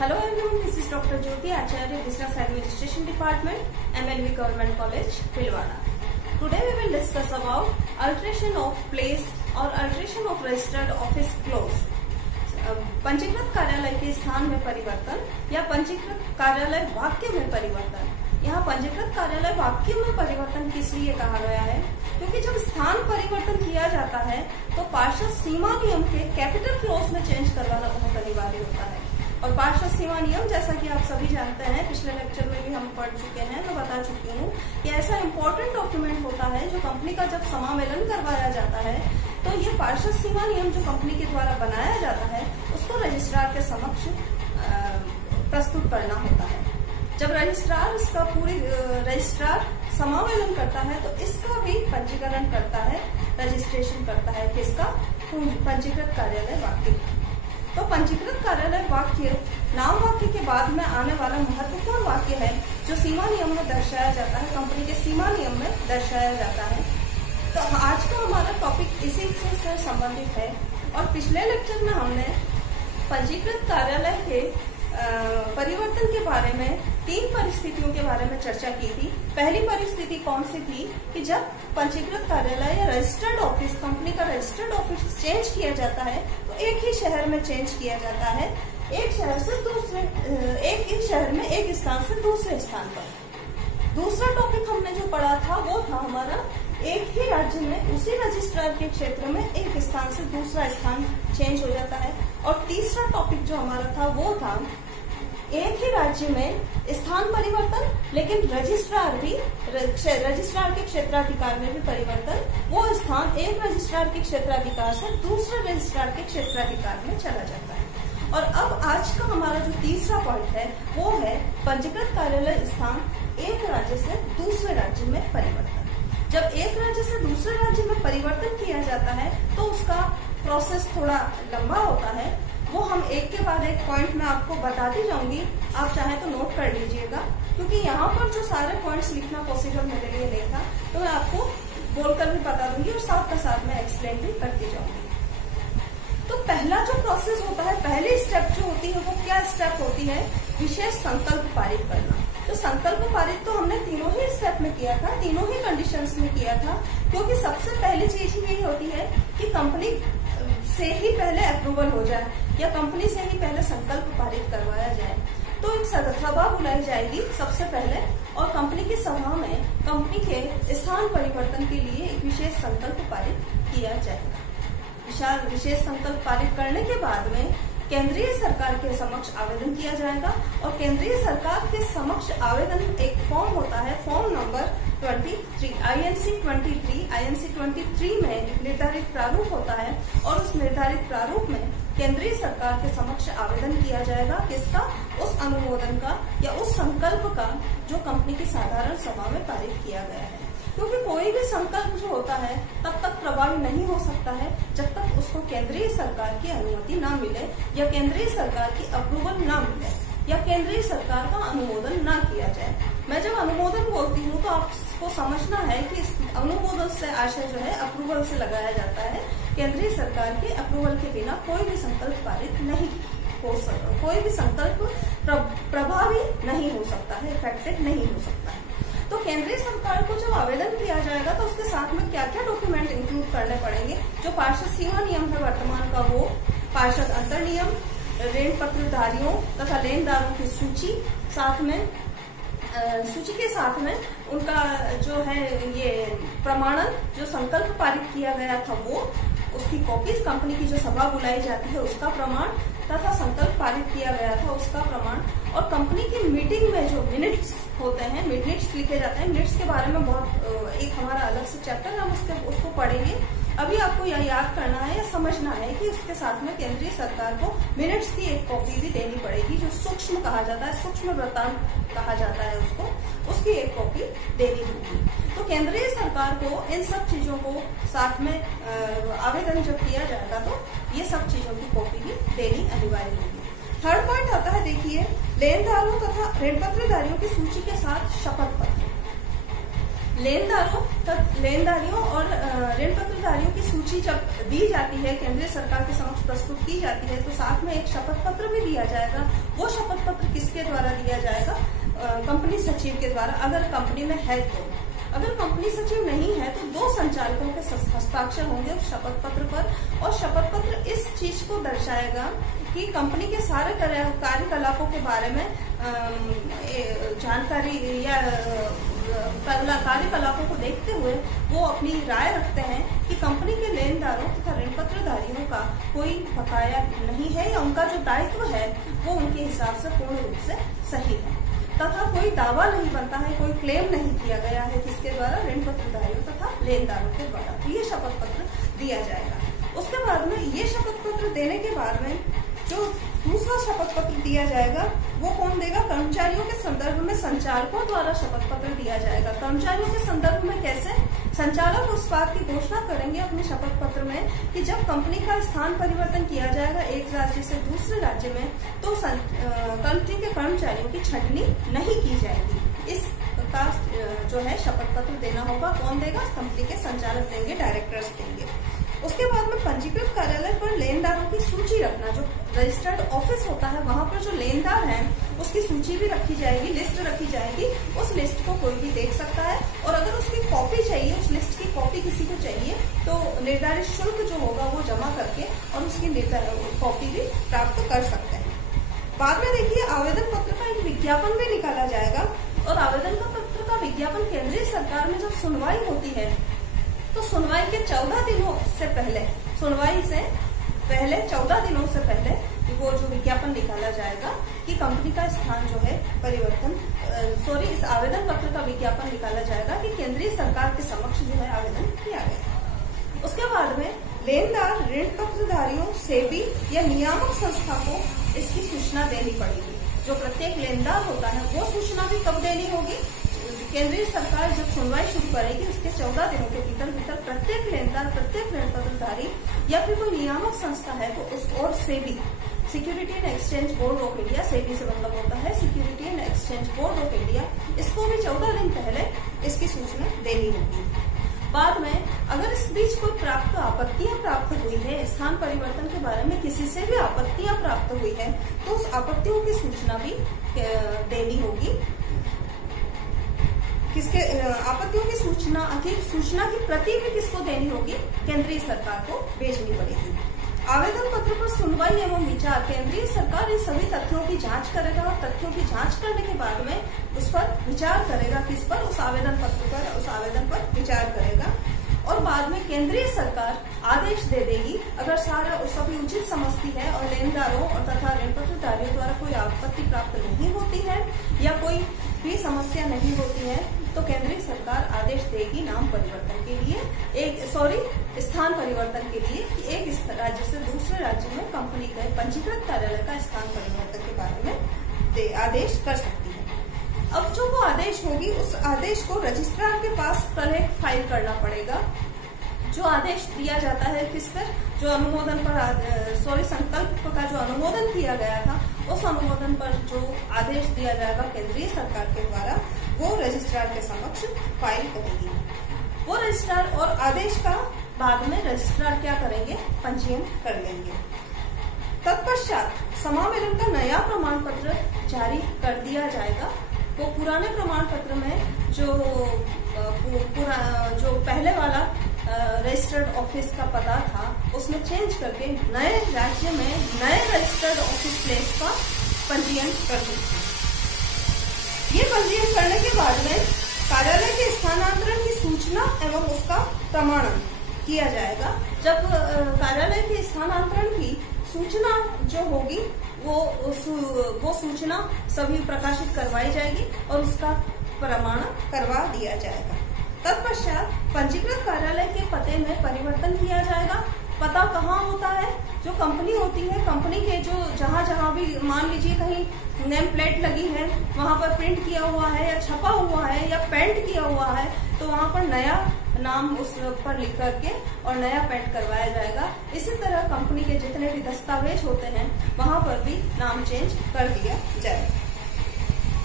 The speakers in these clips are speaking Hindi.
Hello everyone, this is Dr. Jyoti Acharya, Business Administration Department, MLV Government College, Bhilwara. Today we will discuss about alteration of place or alteration of registered office close. पंजीकृत कार्यालय के स्थान में परिवर्तन या पंजीकृत कार्यालय वाक्य में परिवर्तन। यहाँ पंजीकृत कार्यालय वाक्य में परिवर्तन किस लिए कहा गया है? क्योंकि जब स्थान परिवर्तन किया जाता है तो पार्षद सीमा नियम के कैपिटल क्लोज में चेंज करवाना बहुत अनिवार्य होता है। और पार्षद सीमा नियम, जैसा कि आप सभी जानते हैं, पिछले लेक्चर में भी हम पढ़ चुके हैं, मैं बता चुकी हूँ कि ऐसा इम्पोर्टेंट डॉक्यूमेंट होता है जो कंपनी का जब समामेलन करवाया जाता है तो ये पार्षद सीमा नियम जो कंपनी के द्वारा बनाया जाता है उसको रजिस्ट्रार के समक्ष प्रस्तुत करना होता है। जब रजिस्ट्रार समामेलन करता है तो इसका भी पंजीकरण करता है, रजिस्ट्रेशन करता है किसका? पंजीकृत कार्यालय वाक्य। तो पंजीकृत कार्यालय वाक्य नाम वाक्य के बाद में आने वाला महत्वपूर्ण वाक्य है जो सीमा नियम में दर्शाया जाता है, कंपनी के सीमा नियम में दर्शाया जाता है। तो आज का हमारा टॉपिक इसी से संबंधित है। और पिछले लेक्चर में हमने पंजीकृत कार्यालय के परिवर्तन के बारे में 3 परिस्थितियों के बारे में चर्चा की थी। पहली परिस्थिति कौन सी थी कि जब पंजीकृत कार्यालय या रजिस्टर्ड ऑफिस, कंपनी का रजिस्टर्ड ऑफिस चेंज किया जाता है तो एक ही शहर में चेंज किया जाता है, एक शहर से दूसरे, एक ही शहर में एक स्थान से दूसरे स्थान पर। दूसरा टॉपिक हमने जो पढ़ा था वो था हमारा एक ही राज्य में उसी रजिस्ट्रार के क्षेत्र में एक स्थान से दूसरा स्थान चेंज हो जाता है। और तीसरा टॉपिक जो हमारा था वो था एक ही राज्य में स्थान परिवर्तन, लेकिन रजिस्ट्रार के क्षेत्राधिकार में भी परिवर्तन। वो स्थान एक रजिस्ट्रार के क्षेत्राधिकार से दूसरे रजिस्ट्रार के क्षेत्राधिकार में चला जाता है। और अब आज का हमारा जो तीसरा पॉइंट है वो है पंजीकृत कार्यालय स्थान एक राज्य से दूसरे राज्य में परिवर्तन। जब एक राज्य से दूसरे राज्य में परिवर्तन किया जाता है तो उसका प्रोसेस थोड़ा लंबा होता है। वो हम एक के बाद एक पॉइंट में आपको बताती जाऊंगी, आप चाहे तो नोट कर लीजिएगा, क्योंकि यहाँ पर जो सारे पॉइंट्स लिखना पॉसिबल मेरे लिए नहीं था, तो मैं आपको बोलकर भी बता दूंगी और साथ का साथ में एक्सप्लेन भी करती जाऊंगी। तो पहला जो प्रोसेस होता है, पहली स्टेप जो होती है वो क्या स्टेप होती है? विशेष संकल्प पारित करना। तो संकल्प पारित तो हमने तीनों ही स्टेप में किया था, तीनों ही कंडीशंस में किया था, क्योंकि सबसे पहली चीज ही यही होती है कि कंपनी से ही पहले अप्रूवल हो जाए या कंपनी से ही पहले संकल्प पारित करवाया जाए। तो एक सभा बुलाई जाएगी सबसे पहले और कंपनी की सभा में कंपनी के स्थान परिवर्तन के लिए एक विशेष संकल्प पारित किया जाएगा। विशेष संकल्प पारित करने के बाद में केंद्रीय सरकार के समक्ष आवेदन किया जाएगा और केंद्रीय सरकार के समक्ष आवेदन एक फॉर्म होता है, फॉर्म नंबर 23 INC 23 में एक निर्धारित प्रारूप होता है और उस निर्धारित प्रारूप में केंद्रीय सरकार के समक्ष आवेदन किया जाएगा किसका? उस अनुमोदन का या उस संकल्प का जो कंपनी की साधारण सभा में पारित किया गया है। क्योंकि कोई भी संकल्प जो होता है तब तक प्रभावी नहीं हो सकता है जब तक उसको केंद्रीय सरकार की अनुमति न मिले या केंद्रीय सरकार की अप्रूवल न मिले या केंद्रीय सरकार का अनुमोदन न किया जाए। मैं जब अनुमोदन बोलती हूँ तो आपको समझना है कि इस अनुमोदन से आशय जो है अप्रूवल से लगाया जाता है। केंद्रीय सरकार के अप्रूवल के बिना कोई भी संकल्प पारित नहीं हो सकता, कोई भी संकल्प प्रभावी नहीं हो सकता है, इफेक्टिव नहीं हो सकता है। तो केंद्रीय सरकार को जब आवेदन किया जाएगा तो उसके साथ में क्या क्या डॉक्यूमेंट इंक्लूड करने पड़ेंगे? जो पार्षद सीमा नियम है वर्तमान का वो, पार्षद अंतर नियम, ऋण पत्रधारियों तथा लेनदारों की सूची, साथ में सूची के साथ में उनका जो है ये प्रमाणन, जो संकल्प पारित किया गया था वो, उसकी कॉपीज, कंपनी की जो सभा बुलाई जाती है उसका प्रमाण तथा संकल्प पारित किया गया था उसका प्रमाण, और कंपनी की मीटिंग में जो मिनट्स होते हैं, मिनट्स लिखे जाते हैं। मिनट्स के बारे में बहुत एक हमारा अलग से चैप्टर हम उसको पढ़ेंगे। अभी आपको यह याद करना है या समझना है कि उसके साथ में केंद्रीय सरकार को मिनट्स की एक कॉपी भी देनी पड़ेगी, जो सूक्ष्म कहा जाता है, सूक्ष्म वृत्तांत कहा जाता है उसको, उसकी एक कॉपी देनी होगी। तो केंद्रीय सरकार को इन सब चीजों को साथ में आवेदन जब किया जाएगा तो ये सब चीजों की कॉपी भी देनी अनिवार्य होगी। थर्ड पॉइंट आता है, देखिए, लेनदारों तथा ऋण पत्रधारियों की सूची के साथ शपथ पत्र। लेनदारियों और ऋण पत्रधारियों की सूची जब दी जाती है, केंद्रीय सरकार के समक्ष प्रस्तुत की जाती है तो साथ में एक शपथ पत्र भी दिया जाएगा। वो शपथ पत्र किसके द्वारा दिया जाएगा? कंपनी सचिव के द्वारा, अगर कंपनी में है तो। अगर कंपनी सचिव नहीं है तो 2 संचालकों के हस्ताक्षर होंगे उस शपथ पत्र पर, और शपथ पत्र इस चीज को दर्शाएगा कि कंपनी के सारे कार्यकलापों के बारे में जानकारी या कार्यकलापों को देखते हुए वो अपनी राय रखते हैं कि कंपनी के लेनदारों तथा ऋण पत्रधारियों का कोई बकाया नहीं है या उनका जो दायित्व है वो उनके हिसाब से पूर्ण रूप से सही है, तथा कोई दावा नहीं बनता है, कोई क्लेम नहीं किया गया है किसके द्वारा? ऋण पत्रधारियों तथा लेनदारों के द्वारा। तो ये शपथ पत्र दिया जाएगा। उसके बाद में ये शपथ पत्र देने के बाद में जो दूसरा शपथ पत्र दिया जाएगा वो कौन देगा? कर्मचारियों के संदर्भ में संचालकों द्वारा शपथ पत्र दिया जाएगा। कर्मचारियों के संदर्भ में कैसे? संचालक उस बात की घोषणा करेंगे अपने शपथ पत्र में कि जब कंपनी का स्थान परिवर्तन किया जाएगा एक राज्य से दूसरे राज्य में तो कंपनी के कर्मचारियों की छंटनी नहीं की जाएगी। इस का जो है शपथ पत्र देना होगा। कौन देगा? कंपनी के संचालक देंगे, डायरेक्टर्स देंगे। उसके बाद में पंजीकृत कार्यालय पर लेनदारों की सूची रखना, जो रजिस्टर्ड ऑफिस होता है वहां पर जो लेनदार हैं उसकी सूची भी रखी जाएगी, लिस्ट रखी जाएगी। उस लिस्ट को कोई भी देख सकता है और अगर उसकी कॉपी चाहिए, उस लिस्ट की कॉपी किसी को चाहिए तो निर्धारित शुल्क जो होगा वो जमा करके और उसकी कॉपी भी प्राप्त कर सकते हैं। बाद में देखिए आवेदन पत्र का एक विज्ञापन भी निकाला जाएगा और आवेदन पत्र का विज्ञापन केंद्रीय सरकार में जब सुनवाई होती है तो सुनवाई के 14 दिनों से पहले, सुनवाई से पहले 14 दिनों से पहले वो जो विज्ञापन निकाला जाएगा कि कंपनी का स्थान जो है परिवर्तन, इस आवेदन पत्र का विज्ञापन निकाला जाएगा कि केंद्रीय सरकार के समक्ष जो है आवेदन किया गया। उसके बाद में लेनदार ऋण पत्रधारियों, सेबी या नियामक संस्था को इसकी सूचना देनी पड़ेगी। जो प्रत्येक लेनदार होता है वो सूचना भी कब देनी होगी? केंद्रीय सरकार जब सुनवाई शुरू करेगी उसके 14 दिनों के भीतर प्रत्येक लेनदार, प्रत्येक ऋण पत्रधारी या फिर कोई नियामक संस्था है तो उस और SEBI, security and exchange board of India, SEBI से मतलब होता है security and exchange board of India, इसको भी 14 दिन पहले इसकी सूचना देनी होगी। बाद में अगर इस बीच कोई आपत्तियां प्राप्त हुई है, स्थान परिवर्तन के बारे में किसी से भी आपत्तियां प्राप्त हुई है तो उस आपत्तियों की सूचना भी देनी होगी। किसके आपत्तियों की सूचना की प्रति भी किसको देनी होगी? केंद्रीय सरकार को भेजनी पड़ेगी। आवेदन पत्र पर सुनवाई एवं विचार, केंद्रीय सरकार इन सभी तथ्यों की जांच करेगा और तथ्यों की जांच करने के बाद में उस पर विचार करेगा। किस पर? उस आवेदन पत्र पर, उस आवेदन पर विचार करेगा और बाद में केंद्रीय सरकार आदेश दे देगी। अगर सभी उचित समझती है और लेनदारों और तथा ऋण पत्रधारियों द्वारा कोई आपत्ति प्राप्त नहीं होती है या कोई भी समस्या नहीं होती है तो केंद्रीय सरकार आदेश देगी नाम परिवर्तन के लिए, स्थान परिवर्तन के लिए कि एक राज्य से दूसरे राज्य में कंपनी के पंजीकृत कार्यालय का स्थान परिवर्तन के बारे में आदेश कर सकती है। अब जो वो आदेश होगी उस आदेश को रजिस्ट्रार के पास प्रलेख फाइल करना पड़ेगा। जो आदेश दिया जाता है किस पर? जो अनुमोदन पर संकल्प का जो अनुमोदन किया गया था उस अनुमोदन पर जो आदेश दिया जाएगा केंद्रीय सरकार के द्वारा वो रजिस्ट्रार के समक्ष फाइल करेगी। वो रजिस्ट्रार और आदेश का बाद में रजिस्ट्रार क्या करेंगे? पंजीयन कर देंगे। तत्पश्चात समावेदन का नया प्रमाण पत्र जारी कर दिया जाएगा। वो पुराने प्रमाण पत्र में जो पहले वाला रजिस्टर्ड ऑफिस का पता था उसमें चेंज करके नए राज्य में नए रजिस्टर्ड ऑफिस प्लेस का पंजीयन कर देंगे। ये पंजीयन करने के बाद में कार्यालय के स्थानांतरण की सूचना एवं उसका प्रमाणन किया जाएगा। जब कार्यालय के स्थानांतरण की सूचना जो होगी वो सूचना सभी प्रकाशित करवाई जाएगी और उसका प्रमाणन करवा दिया जाएगा। तत्पश्चात पंजीकृत कार्यालय के पते में परिवर्तन किया जाएगा। पता कहाँ होता है? जो कंपनी होती है, कंपनी के जो जहाँ भी मान लीजिए कहीं नेम प्लेट लगी है वहां पर प्रिंट किया हुआ है या छपा हुआ है या पेंट किया हुआ है तो वहां पर नया नाम उस पर लिख करके और नया पेंट करवाया जाएगा। इसी तरह कंपनी के जितने भी दस्तावेज होते हैं वहां पर भी नाम चेंज कर दिया जाएगा।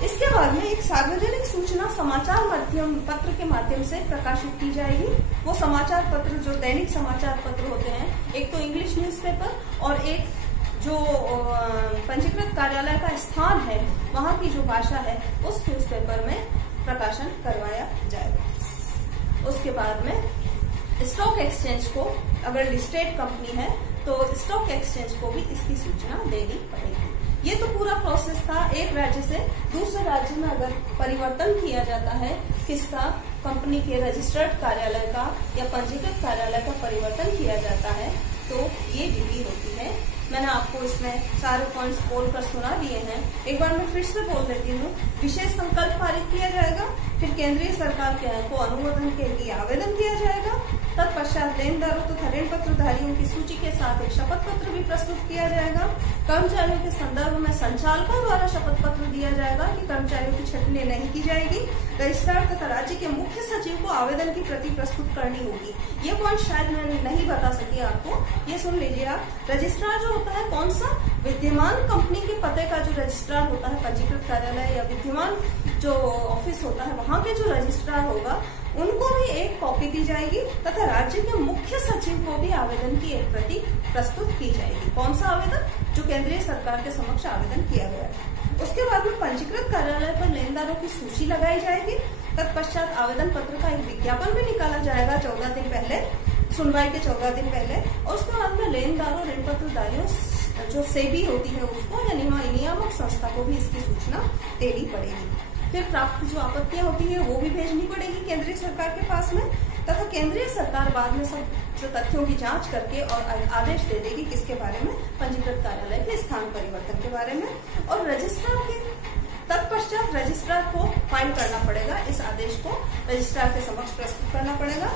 इसके बाद में एक सार्वजनिक सूचना समाचार माध्यम पत्र के माध्यम से प्रकाशित की जाएगी। वो समाचार पत्र जो दैनिक समाचार पत्र होते हैं, एक तो इंग्लिश न्यूज़पेपर और एक जो पंजीकृत कार्यालय का स्थान है वहां की जो भाषा है उस न्यूज़पेपर में प्रकाशन करवाया जाएगा। उसके बाद में स्टॉक एक्सचेंज को, अगर लिस्टेड कंपनी है तो स्टॉक एक्सचेंज को भी इसकी सूचना देनी पड़ेगी। ये तो पूरा प्रोसेस था। एक राज्य से दूसरे राज्य में अगर परिवर्तन किया जाता है, किसका, कंपनी के रजिस्टर्ड कार्यालय का या पंजीकृत कार्यालय का परिवर्तन किया जाता है, तो ये विधि होती है। मैंने आपको इसमें सारे पॉइंट्स बोलकर सुना दिए हैं। एक बार मैं फिर से बोल देती हूँ। विशेष संकल्प पारित किया जाएगा, फिर केंद्रीय सरकार को अनुमोदन के लिए आवेदन किया जाएगा। तत्पश्चात लेनदारों तथा ऋण पत्रधारियों की सूची के साथ एक शपथ पत्र भी प्रस्तुत किया जाएगा। कर्मचारियों के संदर्भ में संचालकों द्वारा शपथ पत्र दिया जाएगा कि कर्मचारियों की छटनी नहीं की जाएगी। रजिस्ट्रार तथा राज्य के मुख्य सचिव को आवेदन की प्रति प्रस्तुत करनी होगी। ये पॉइंट शायद मैं नहीं बता सकी आपको, ये सुन लीजिए आप। रजिस्ट्रार जो होता है, कौन सा, विद्यमान कंपनी के पते का जो रजिस्ट्रार होता है पंजीकृत कार्यालय या विद्यमान जो ऑफिस होता है वहां के जो रजिस्ट्रार होगा उनको भी एक कॉपी दी जाएगी तथा राज्य के मुख्य सचिव को भी आवेदन की एक प्रति प्रस्तुत की जाएगी। कौन सा आवेदन, जो केंद्रीय सरकार के समक्ष आवेदन किया गया है। उसके बाद में पंजीकृत कार्यालय पर लेनदारों की सूची लगाई जाएगी। तत्पश्चात आवेदन पत्र का एक विज्ञापन भी निकाला जाएगा 14 दिन पहले, सुनवाई के 14 दिन पहले। और उसके बाद में लेनदारों, ऋण पत्रधारियों जो सेबी होती है उसको या नियामक संस्था को भी इसकी सूचना देनी पड़ेगी। फिर प्राप्त जो आपत्तियां होती है वो भी भेजनी पड़ेगी केंद्रीय सरकार के पास में, तथा केंद्रीय सरकार बाद में सब जो तथ्यों की जांच करके और आदेश दे देगी किसके बारे में, पंजीकृत कार्यालय के स्थान परिवर्तन के बारे में। और रजिस्ट्रार के तत्पश्चात रजिस्ट्रार को फाइल करना पड़ेगा, इस आदेश को रजिस्ट्रार के समक्ष प्रस्तुत करना पड़ेगा।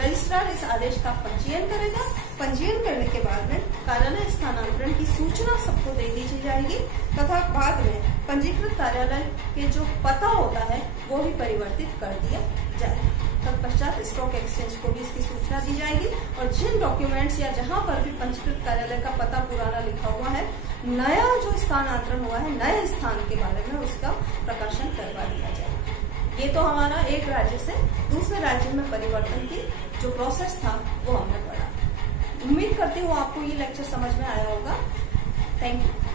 रजिस्ट्रार इस आदेश का पंजीयन करेगा। पंजीयन करने के बाद में कार्यालय स्थानांतरण की सूचना सबको दे दी जाएगी तथा बाद में पंजीकृत कार्यालय के जो पता होता है वो भी परिवर्तित कर दिया जाएगा। तत्पश्चात स्टॉक एक्सचेंज को भी इसकी सूचना दी जाएगी और जिन डॉक्यूमेंट्स या जहां पर भी पंजीकृत कार्यालय का पता पुराना लिखा हुआ है, नया जो स्थानांतरण हुआ है, नए स्थान के बारे में उसका प्रकाशन करवा दिया जाएगा। ये तो हमारा एक राज्य से दूसरे राज्य में परिवर्तन की जो प्रोसेस था वो हमने पढ़ा। उम्मीद करती हूँ आपको ये लेक्चर समझ में आया होगा। Thank you.